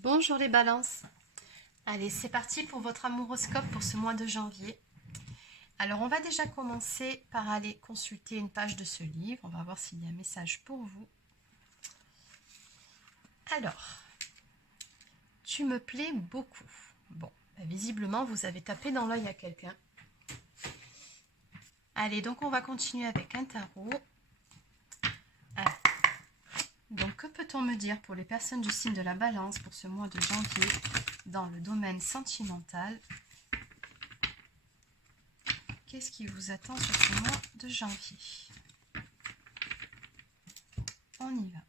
Bonjour les balances. Allez, c'est parti pour votre amouroscope pour ce mois de janvier. Alors, on va déjà commencer par aller consulter une page de ce livre. On va voir s'il y a un message pour vous. Alors, tu me plais beaucoup. Bon, visiblement, vous avez tapé dans l'œil à quelqu'un. Allez, donc on va continuer avec un tarot. Alors, donc, que peut-on me dire pour les personnes du signe de la balance pour ce mois de janvier dans le domaine sentimental? Qu'est-ce qui vous attend sur ce mois de janvier? On y va.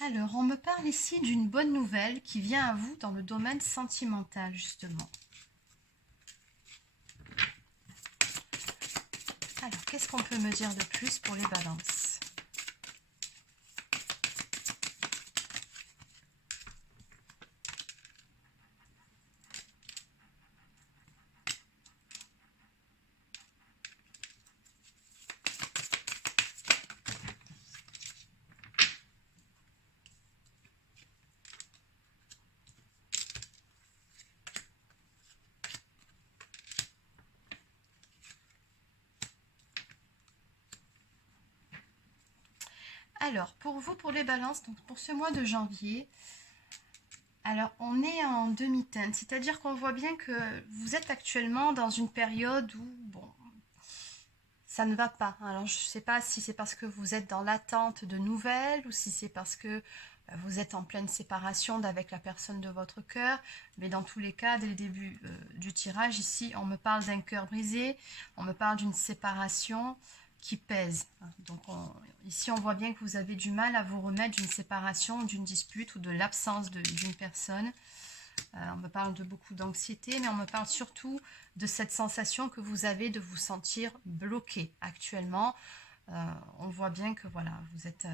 Alors, on me parle ici d'une bonne nouvelle qui vient à vous dans le domaine sentimental, justement. Alors, qu'est-ce qu'on peut me dire de plus pour les balances? Alors, pour vous, pour les balances, donc pour ce mois de janvier, alors on est en demi-teinte, c'est-à-dire qu'on voit bien que vous êtes actuellement dans une période où, bon, ça ne va pas. Alors, je ne sais pas si c'est parce que vous êtes dans l'attente de nouvelles ou si c'est parce que vous êtes en pleine séparation avec la personne de votre cœur. Mais dans tous les cas, dès le début du tirage, ici, on me parle d'un cœur brisé, on me parle d'une séparation qui pèse. Donc, ici, on voit bien que vous avez du mal à vous remettre d'une séparation, d'une dispute ou de l'absence d'une personne. On me parle de beaucoup d'anxiété, mais on me parle surtout de cette sensation que vous avez de vous sentir bloqué actuellement. On voit bien que voilà, vous êtes,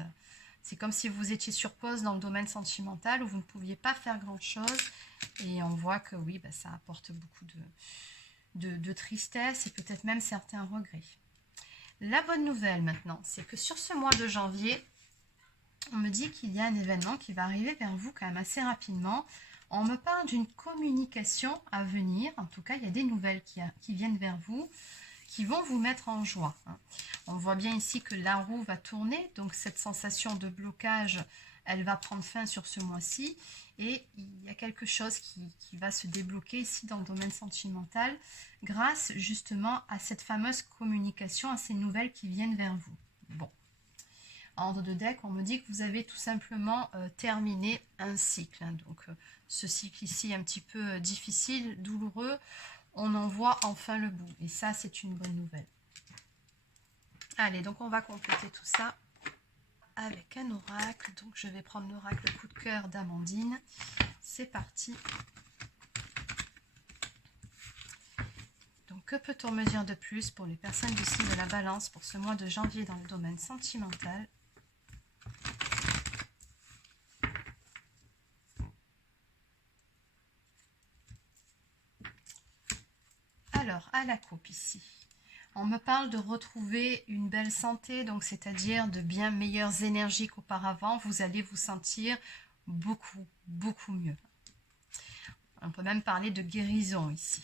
c'est comme si vous étiez sur pause dans le domaine sentimental où vous ne pouviez pas faire grand-chose. Et on voit que oui, ça apporte beaucoup de tristesse et peut-être même certains regrets. La bonne nouvelle maintenant, c'est que sur ce mois de janvier, on me dit qu'il y a un événement qui va arriver vers vous quand même assez rapidement. On me parle d'une communication à venir. En tout cas, il y a des nouvelles qui viennent vers vous, qui vont vous mettre en joie. On voit bien ici que la roue va tourner, donc cette sensation de blocage, elle va prendre fin sur ce mois-ci. Et il y a quelque chose qui va se débloquer ici dans le domaine sentimental, grâce justement à cette fameuse communication, à ces nouvelles qui viennent vers vous. Bon. En ordre de deck, on me dit que vous avez tout simplement terminé un cycle. Donc ce cycle ici un petit peu difficile, douloureux, on en voit enfin le bout. Et ça, c'est une bonne nouvelle. Allez, donc on va compléter tout ça avec un oracle. Donc je vais prendre l'oracle coup de cœur d'Amandine. C'est parti. Donc que peut-on me dire de plus pour les personnes du signe de la balance pour ce mois de janvier dans le domaine sentimental? Alors, à la coupe ici, on me parle de retrouver une belle santé, donc c'est-à-dire de bien meilleures énergies qu'auparavant. Vous allez vous sentir beaucoup, beaucoup mieux. On peut même parler de guérison ici.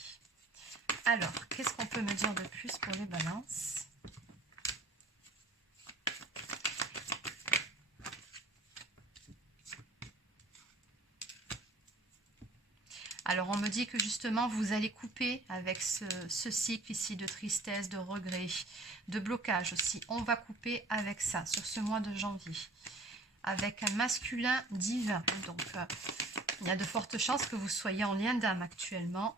Alors, qu'est-ce qu'on peut me dire de plus pour les balances? Alors, on me dit que justement, vous allez couper avec ce cycle ici de tristesse, de regret, de blocage aussi. On va couper avec ça sur ce mois de janvier. Avec un masculin divin. Donc, il y a de fortes chances que vous soyez en lien d'âme actuellement,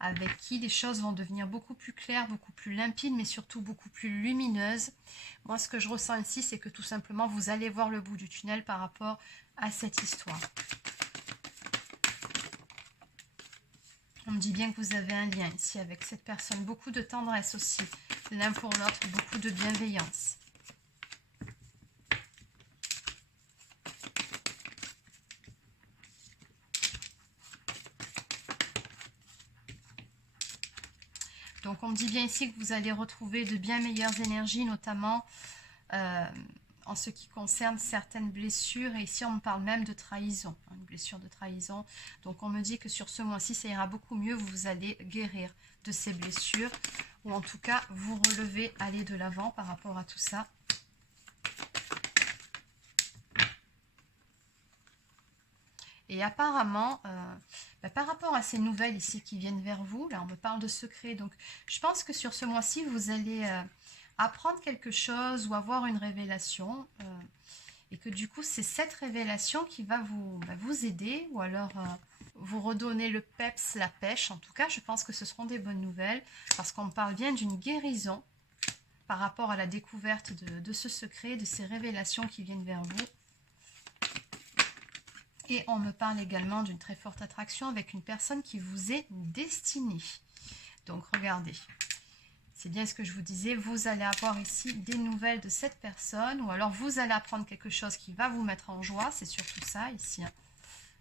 avec qui les choses vont devenir beaucoup plus claires, beaucoup plus limpides, mais surtout beaucoup plus lumineuses. Moi, ce que je ressens ici, c'est que tout simplement, vous allez voir le bout du tunnel par rapport à cette histoire. On me dit bien que vous avez un lien ici avec cette personne. Beaucoup de tendresse aussi, l'un pour l'autre, beaucoup de bienveillance. Donc Donc on me dit bien ici que vous allez retrouver de bien meilleures énergies, notamment en ce qui concerne certaines blessures. Et ici on me parle même de trahison, hein, une blessure de trahison. Donc on me dit que sur ce mois-ci ça ira beaucoup mieux, vous allez guérir de ces blessures. Ou en tout cas vous relever, aller de l'avant par rapport à tout ça. Et apparemment, par rapport à ces nouvelles ici qui viennent vers vous, là on me parle de secrets, donc je pense que sur ce mois-ci, vous allez apprendre quelque chose ou avoir une révélation, et que du coup, c'est cette révélation qui va vous aider, ou alors vous redonner le peps, la pêche. En tout cas, je pense que ce seront des bonnes nouvelles, parce qu'on me parle bien d'une guérison par rapport à la découverte de ce secret, de ces révélations qui viennent vers vous. Et on me parle également d'une très forte attraction avec une personne qui vous est destinée. Donc regardez, c'est bien ce que je vous disais, vous allez avoir ici des nouvelles de cette personne, ou alors vous allez apprendre quelque chose qui va vous mettre en joie, c'est surtout ça ici.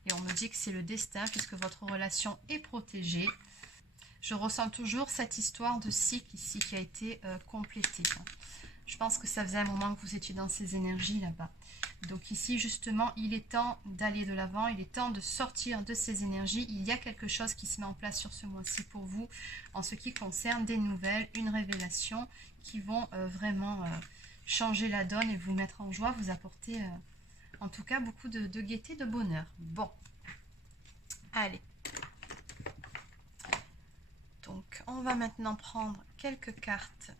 Et on me dit que c'est le destin puisque votre relation est protégée. Je ressens toujours cette histoire de cycle ici qui a été complétée. Je pense que ça faisait un moment que vous étiez dans ces énergies là-bas. Donc ici, justement, il est temps d'aller de l'avant, il est temps de sortir de ces énergies. Il y a quelque chose qui se met en place sur ce mois-ci pour vous, en ce qui concerne des nouvelles, une révélation qui vont vraiment changer la donne et vous mettre en joie, vous apporter en tout cas beaucoup de gaieté, de bonheur. Bon, allez. Donc, on va maintenant prendre quelques cartes.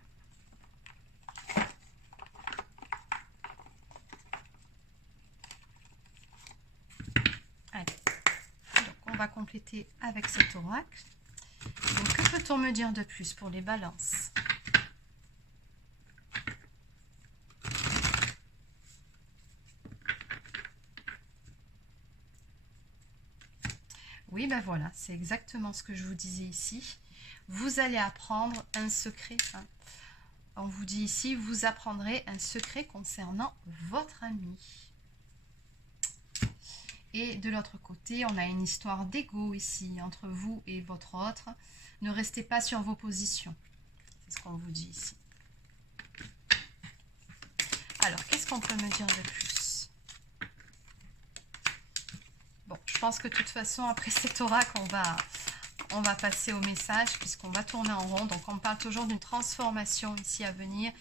On va compléter avec cet oracle. Donc, que peut-on me dire de plus pour les balances? Oui, ben voilà, c'est exactement ce que je vous disais ici. Vous allez apprendre un secret. Hein. On vous dit ici, vous apprendrez un secret concernant votre ami. Et de l'autre côté, on a une histoire d'ego ici, entre vous et votre autre. Ne restez pas sur vos positions. C'est ce qu'on vous dit ici. Alors, qu'est-ce qu'on peut me dire de plus? Bon, je pense que de toute façon, après cet oracle, on va passer au message, puisqu'on va tourner en rond. Donc, on parle toujours d'une transformation ici à venir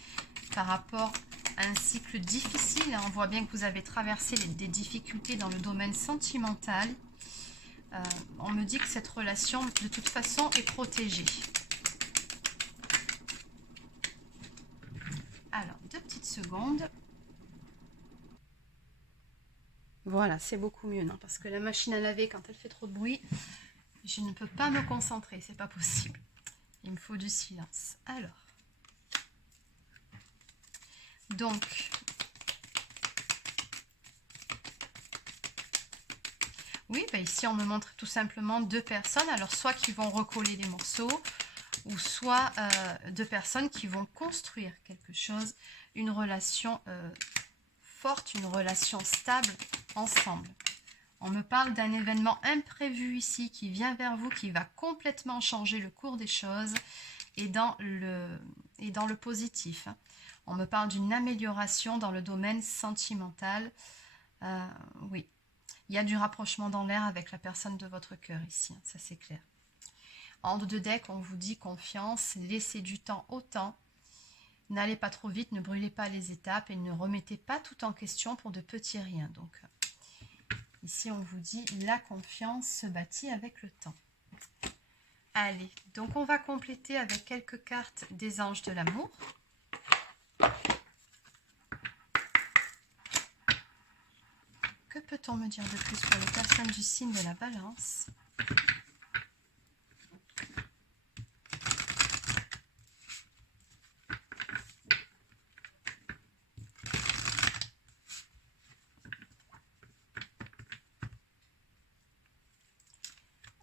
par rapport un cycle difficile. On voit bien que vous avez traversé des difficultés dans le domaine sentimental. On me dit que cette relation, de toute façon, est protégée. Alors, 2 petites secondes. Voilà, c'est beaucoup mieux, non? Parce que la machine à laver, quand elle fait trop de bruit, je ne peux pas me concentrer, c'est pas possible. Il me faut du silence. Alors. Donc, oui, bah ici on me montre tout simplement 2 personnes, alors soit qui vont recoller des morceaux, ou soit 2 personnes qui vont construire quelque chose, une relation forte, une relation stable ensemble. On me parle d'un événement imprévu ici qui vient vers vous, qui va complètement changer le cours des choses et dans le positif. On me parle d'une amélioration dans le domaine sentimental. Oui, il y a du rapprochement dans l'air avec la personne de votre cœur ici, ça c'est clair. En haut de deck, on vous dit confiance, laissez du temps au temps. N'allez pas trop vite, ne brûlez pas les étapes et ne remettez pas tout en question pour de petits riens. Donc, ici, on vous dit la confiance se bâtit avec le temps. Allez, donc on va compléter avec quelques cartes des anges de l'amour. Que peut-on me dire de plus pour les personnes du signe de la Balance?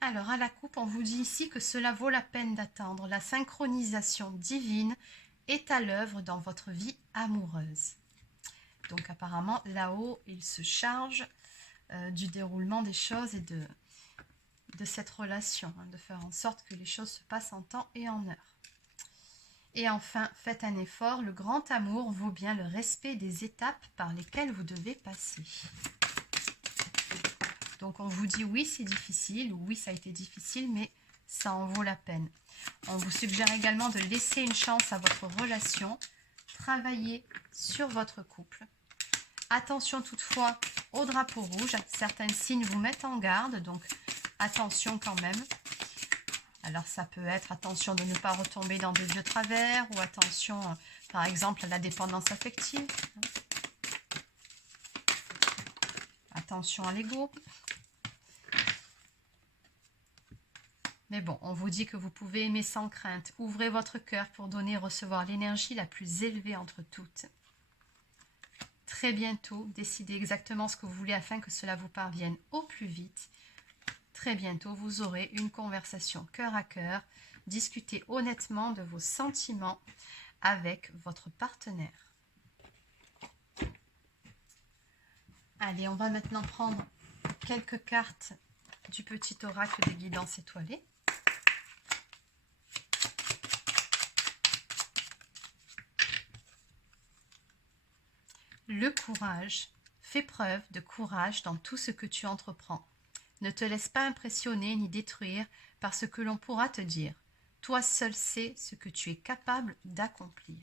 Alors, à la coupe, on vous dit ici que cela vaut la peine d'attendre. La synchronisation divine est à l'œuvre dans votre vie amoureuse. Donc, apparemment, là-haut, il se charge du déroulement des choses et de cette relation, hein, de faire en sorte que les choses se passent en temps et en heure. Et enfin, faites un effort. Le grand amour vaut bien le respect des étapes par lesquelles vous devez passer. Donc on vous dit oui, c'est difficile, oui, ça a été difficile, mais ça en vaut la peine. On vous suggère également de laisser une chance à votre relation, travailler sur votre couple. Attention toutefois au drapeau rouge, certains signes vous mettent en garde, donc attention quand même. Alors ça peut être attention de ne pas retomber dans de vieux travers, ou attention par exemple à la dépendance affective. Attention à l'ego. Mais bon, on vous dit que vous pouvez aimer sans crainte. Ouvrez votre cœur pour donner et recevoir l'énergie la plus élevée entre toutes. Très bientôt, décidez exactement ce que vous voulez afin que cela vous parvienne au plus vite. Très bientôt, vous aurez une conversation cœur à cœur. Discutez honnêtement de vos sentiments avec votre partenaire. Allez, on va maintenant prendre quelques cartes du petit oracle des guidances étoilées. Le courage. Fais preuve de courage dans tout ce que tu entreprends. Ne te laisse pas impressionner ni détruire par ce que l'on pourra te dire. Toi seul sais ce que tu es capable d'accomplir.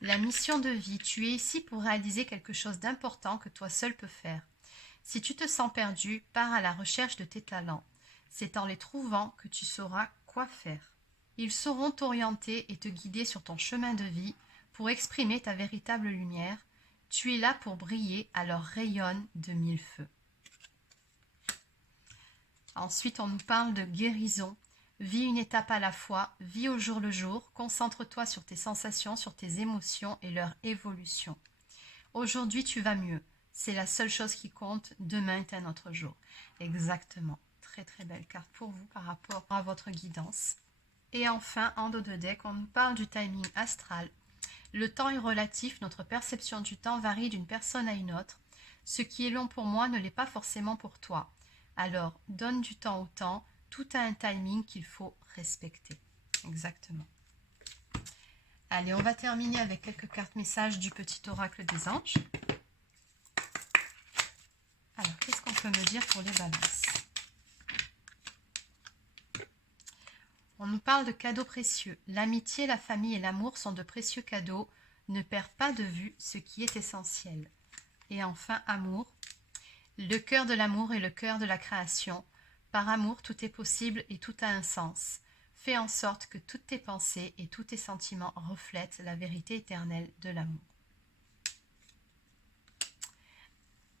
La mission de vie, tu es ici pour réaliser quelque chose d'important que toi seul peux faire. Si tu te sens perdu, pars à la recherche de tes talents. C'est en les trouvant que tu sauras quoi faire. Ils sauront t'orienter et te guider sur ton chemin de vie pour exprimer ta véritable lumière. Tu es là pour briller, alors rayonne de mille feux. Ensuite, on nous parle de guérison. Vis une étape à la fois, vis au jour le jour, concentre-toi sur tes sensations, sur tes émotions et leur évolution. Aujourd'hui, tu vas mieux. C'est la seule chose qui compte. Demain est un autre jour. Exactement. Très très belle carte pour vous par rapport à votre guidance. Et enfin, en dos de deck, on nous parle du timing astral. Le temps est relatif, notre perception du temps varie d'une personne à une autre. Ce qui est long pour moi ne l'est pas forcément pour toi. Alors, donne du temps au temps, tout a un timing qu'il faut respecter. Exactement. Allez, on va terminer avec quelques cartes messages du petit oracle des anges. Alors, qu'est-ce qu'on peut me dire pour les balances ? On nous parle de cadeaux précieux. L'amitié, la famille et l'amour sont de précieux cadeaux. Ne perds pas de vue ce qui est essentiel. Et enfin, amour. Le cœur de l'amour est le cœur de la création. Par amour, tout est possible et tout a un sens. Fais en sorte que toutes tes pensées et tous tes sentiments reflètent la vérité éternelle de l'amour.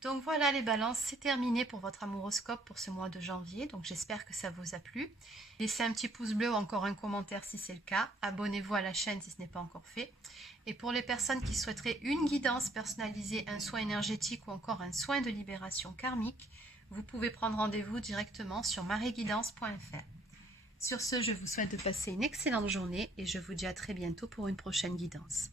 Donc voilà les balances, c'est terminé pour votre amouroscope pour ce mois de janvier. Donc j'espère que ça vous a plu. Laissez un petit pouce bleu ou encore un commentaire si c'est le cas. Abonnez-vous à la chaîne si ce n'est pas encore fait. Et pour les personnes qui souhaiteraient une guidance personnalisée, un soin énergétique ou encore un soin de libération karmique, vous pouvez prendre rendez-vous directement sur marieguidance.fr. Sur ce, je vous souhaite de passer une excellente journée et je vous dis à très bientôt pour une prochaine guidance.